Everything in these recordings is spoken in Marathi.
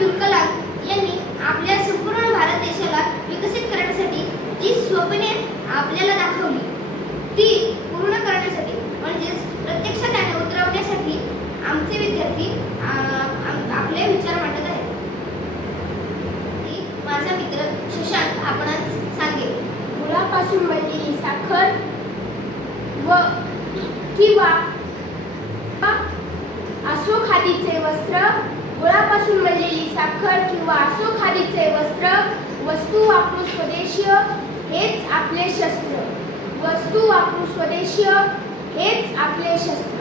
अब्दुल कलाम यांनी आपल्या संपूर्ण भारत देशाला विकसित करण्यासाठी जी स्वप्ने आपल्याला दाखवली ती पूर्ण करण्यासाठी म्हणजेच प्रत्यक्षात आणि उतरवण्यासाठी आमचे विद्यार्थी आपले विचार मांडत आहेत. माझा मित्र शशांक आपणास सांगेल. गुळापासून बनलेली साखर व किंवा आसो खादीचे वस्त्र, गुळापासून बनलेली साखर किंवा आसो खादीचे वस्त्र, वस्तू वापरून स्वदेशीय हेच आपले शस्त्र, वस्तू वापरून स्वदेशीय हेच आपले शस्त्र.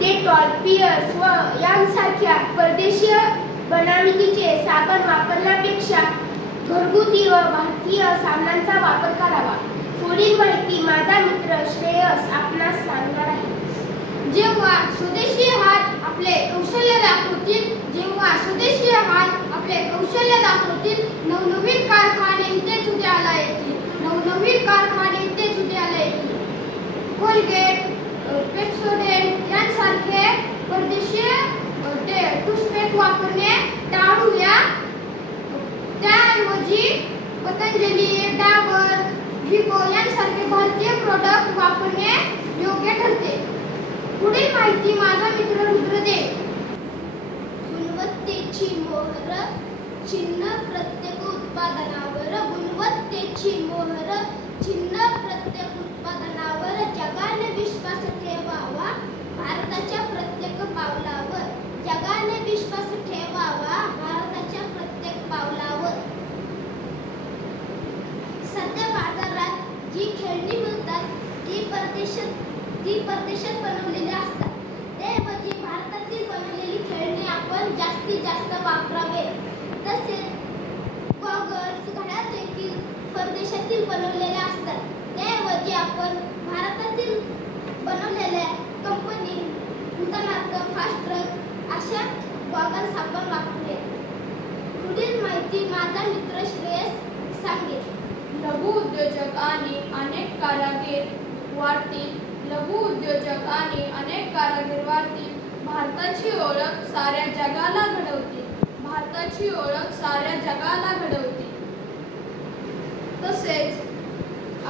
डेटॉल, पियर्स व यांसारख्या परदेशीय बनावटीचे साबण वापरण्यापेक्षा घरगुती व भारतीय साबणांचा वापर करावा. पुढील माहिती माझा मित्र श्रेयस आपणास सांगणार आहे. जेव्हा स्वदेशी हात आपले कौशल्य दाखवतील, जेव्हा स्वदेशी हात आपले कौशल्य दाखवतील, नवनवीन कारखाने इथेच उदयाला येतील, नवनवीन कारखाने इथेच उदयाला येतील. कोलगेट, पेप्सोडेंट यांसारखे परदेशी टूथपेस्ट वापरणे टाळूया. त्याऐवजी पतंजली, डाबर, व्हिको यांसारखे भारतीय प्रोडक्ट वापरणे योग्य ठरते. पुढील माहिती माझा मित्र रुद्र दे. गुणवत्तेची मोहर चिन्ह प्रत्येक उत्पादनावर, गुणवत्तेची मोहर चिन्ह प्रत्येक उत्पादनावर, जगाने विश्वास ठेवावा भारताच्या प्रत्येक पावलावर, जगाने विश्वास ठेवावा भारताच्या प्रत्येक पावलावर. सध्या बाजारात जी खेळणी मिळतात ती परदेशात बनवलेली असतात. त्याऐवजी भारतातील बनवलेली खेळणी आपण जास्तीत जास्त वापरावे. तसेच गॉगल्स, घड्याळ देखील परदेशातील बनवलेल्या असतात. त्याऐवजी आपण भारतातील बनवलेल्या कंपनी उदाहरणार्थ फास्ट्रक अशा गॉगल्स आपण वापरूया. पुढील माहिती माझा मित्र श्रेयस सांगेल. लघु उद्योजक आणि अनेक कारागीर वाढतील, लघु उद्योजक आणि अनेक कारागीर वाढतील, भारताची ओळख साऱ्या जगाला घडवतील, भारताची ओळख साऱ्या जगाला घडवतील. तसेच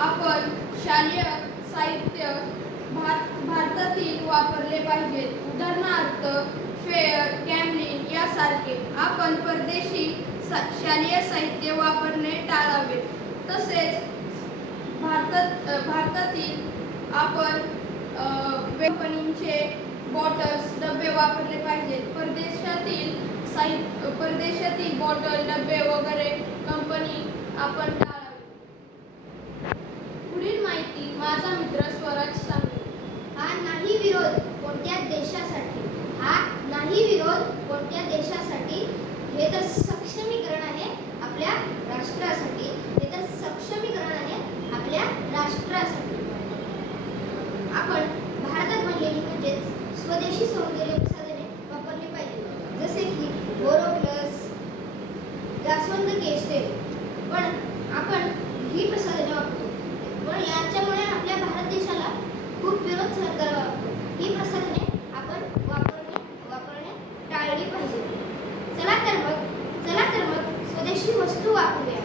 आपण शालेय साहित्य भारतातील वापरले पाहिजे. उदाहरणार्थ फेअर, कॅमलिन यासारखे. आपण परदेशी शालेय साहित्य वापरणे टाळावे. तसेच भारतातील आपण कंपनीचे बॉटल्स, डबे वापरले पाहिजेत. परदेशातील बॉटल, डबे वगैरे कंपनी आपण टाळावी. पुढील माहिती माझा मित्र स्वराज सांगेल. हा नाही विरोध कोणत्या देशासाठी, हा नाही विरोध कोणत्या देशासाठी, हे तर सक्षमीकरण आहे आपल्या राष्ट्रासाठी, हे तर सक्षमीकरण आहे आपल्या राष्ट्रासाठी. आपण भारतात बनलेली म्हणजेच स्वदेशी सौंदर्य साधने वापरली पाहिजे. जसे की बोरोप्लस, जास्वंद केश तेल. पण आपण ही प्रसाधने वापरतो, पण याच्यामुळे आपल्या भारत देशाला खूप विरोध सहन करावा लागतो. ही प्रसाधने आपण वापरणे टाळली पाहिजे. चला तर मग स्वदेशी वस्तू वापरूया.